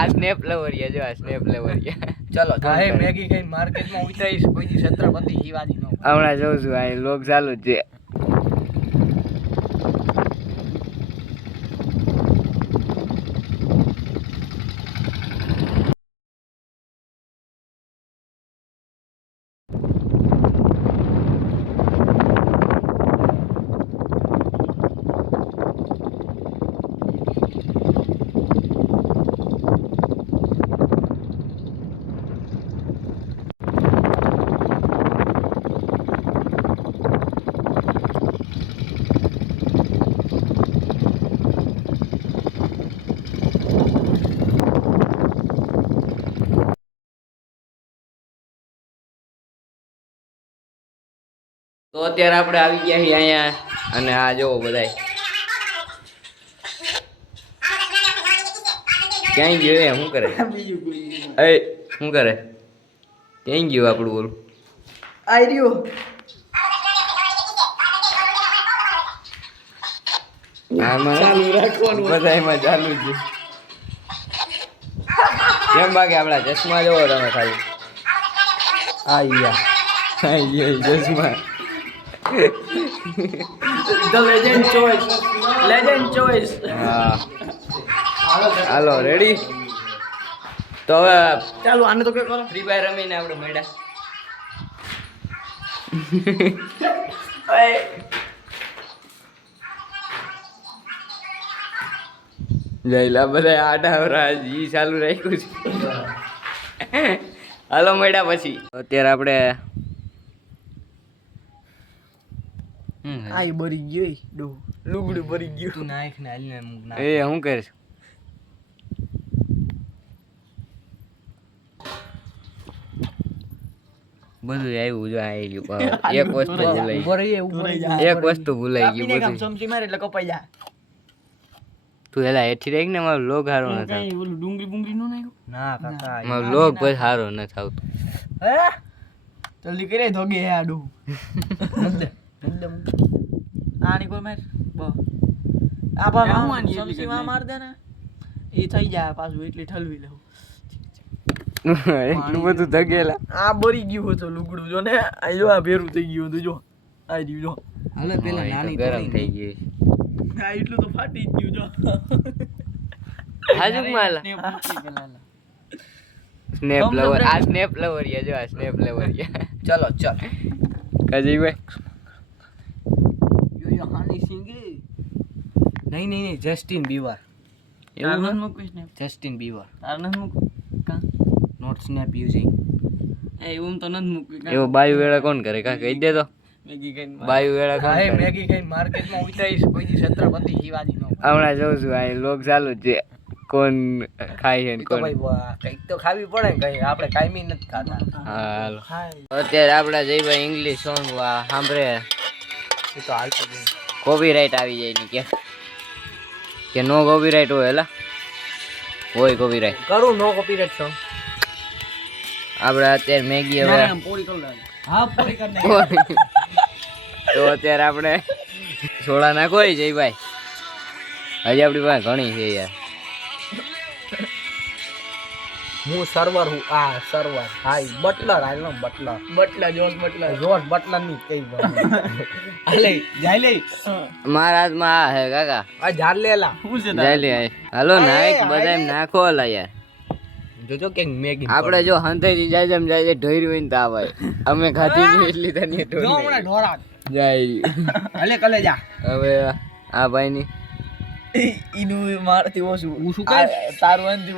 આ સ્નેપ લવરિયા જો આ સ્નેપ લવરિયા ચલો હા મેગી ખાઈને માર્કેટમાં ઉતરીશ કોઈ દી છત્રપતિ શિવાજી નો હમણાં જોઉં છું આ લોક ચાલુ જ છે. તો અત્યારે આપણે આવી ગયા છીએ અહીંયા અને આ જોવો બધાય ક્યાંય ગયો એ શું કરે એ શું કરે ક્યાંય ગયું આપણું બોલું આઈ રહ્યો ચાલુ રાખવાનું બધા એમાં ચાલુ જ છે. કેમ બાકી આપણા ચશ્મા જોવો તમે ખાલી ચશ્મા The legend choice. Legend choice. હા હાલો રેડી તો હવે ચાલો આને તો કે કરો ફ્રી ફાયર રમીને આપણે મળ્યા જયલા બધા આડા ઈ ચાલુ રાખ્યું છે. હાલો મળ્યા પછી અત્યારે આપણે આઈ બરી ગયો ડો લુગડું બરી ગયું તું નાખ ને હાલ ને એ હું કરીશ બધું આવ્યું જો આવી ગયું એક વસ્તુ ભૂલાઈ એક વસ્તુ ભૂલાઈ ગયું બધું સમસી મારે એટલે કપાઈ જા તું એલા હેઠી રહી ને મારો લોગ હારો ન થાય ઓલું ડુંગળી બુંગળી નો નાખ્યો ના કાકા મારો લોગ પછી હારો ન થાવતો હે જલ્દી કરે ધોગે હે આડુ આની કોઈ મેર બ આ બા સમસી માં માર દે ને એ થઈ જાય પાછું એટલે ઠલવી લઉં એટલું બધું ધગેલા આ બરી ગયું હતું લુગડું જો ને આ જો આ ભેરું થઈ ગયું હતું જો આ રહ્યું જો હાલે પેલા નાની ગરમ થઈ ગઈ આ એટલું તો ફાટી જ ગયું જો હાજુક માલા સ્નેપ લવર આ સ્નેપ લવરિયા જો આ સ્નેપ લવરિયા ચલો ચલ કાજી ભાઈ યો હાની સિંગી નહીં જસ્ટિન બીબર એવું ન મૂકીશ ને જસ્ટિન બીબર તાર ન મૂક કા નોટ સ્નેપ યુઝિંગ એ એવું તો ન મૂકી એવો બાયુ વેળા કોણ કરે કા કહી દે તો મેગી ખાઈને બાયુ વેળા કોણ કરે મેગી ખાઈને માર્કેટમાં ઉતરીશ કોઈ દી છત્રપતિ શિવાજી નો હમણાં જોઉં છું આ લોક ચાલુ જ છે કોણ ખાય છે ને કોણ કઈક તો ખાવી પડે કઈ આપણે કાયમી નથી ખાતા હાલો અત્યારે આપડા જયભાઈ ઇંગ્લિશ સોંગ સાંભળે એ તો હાલતો જ કોપીરાઇટ આવી જાય ની કે નો કોપીરાઇટ હોય એલા હોય કોપીરાઇટ કરું નો કોપીરાઇટ સોંગ આપણે અત્યારે મેગી હવે પૂરી કરી લે હા પૂરી કરી દે તો અત્યારે આપણે સોડા નાખો જયભાઈ હજી આપણી પાસે ઘણી છે યાર હું સર્વર હું આ સર્વર હાઈ બટલર આઈ નો બટલર જોશ બટલર ની કઈ આલે જાય લે મારા હાથમાં આ હે કાકા આ ઝાડ લેલા હું છે જાય લે હાલો નાખ બધા એમ નાખો લા યાર જોજો કે મેગી આપણે જો હંતેથી જાય ઢોરી હોય ને તો આવે અમે ખાધી ની એટલી તને જો હમણાં ઢોરા જાય હાલે કલે જા હવે આ ભાઈ ની ઈનું મારથી ઓછું હું શું કહે તારું અંતિ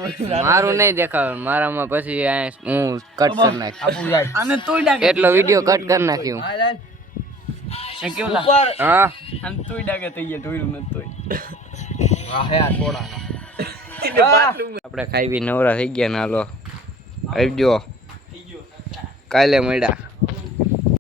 મારું નહીં દેખાવ મારામાં પછી હું કટ કરી નાખ આને તોય ડાકે એટલો વિડિયો કટ કરી નાખ્યું કેવલા હા આને તોય ડાકે થઈ ગયા ઢોર્યું ન તોય વાહ હે આ છોડાના આપણે ખાઈ પી નવરા થઈ ગયા ને હાલો આવજો કાલે મળ્યા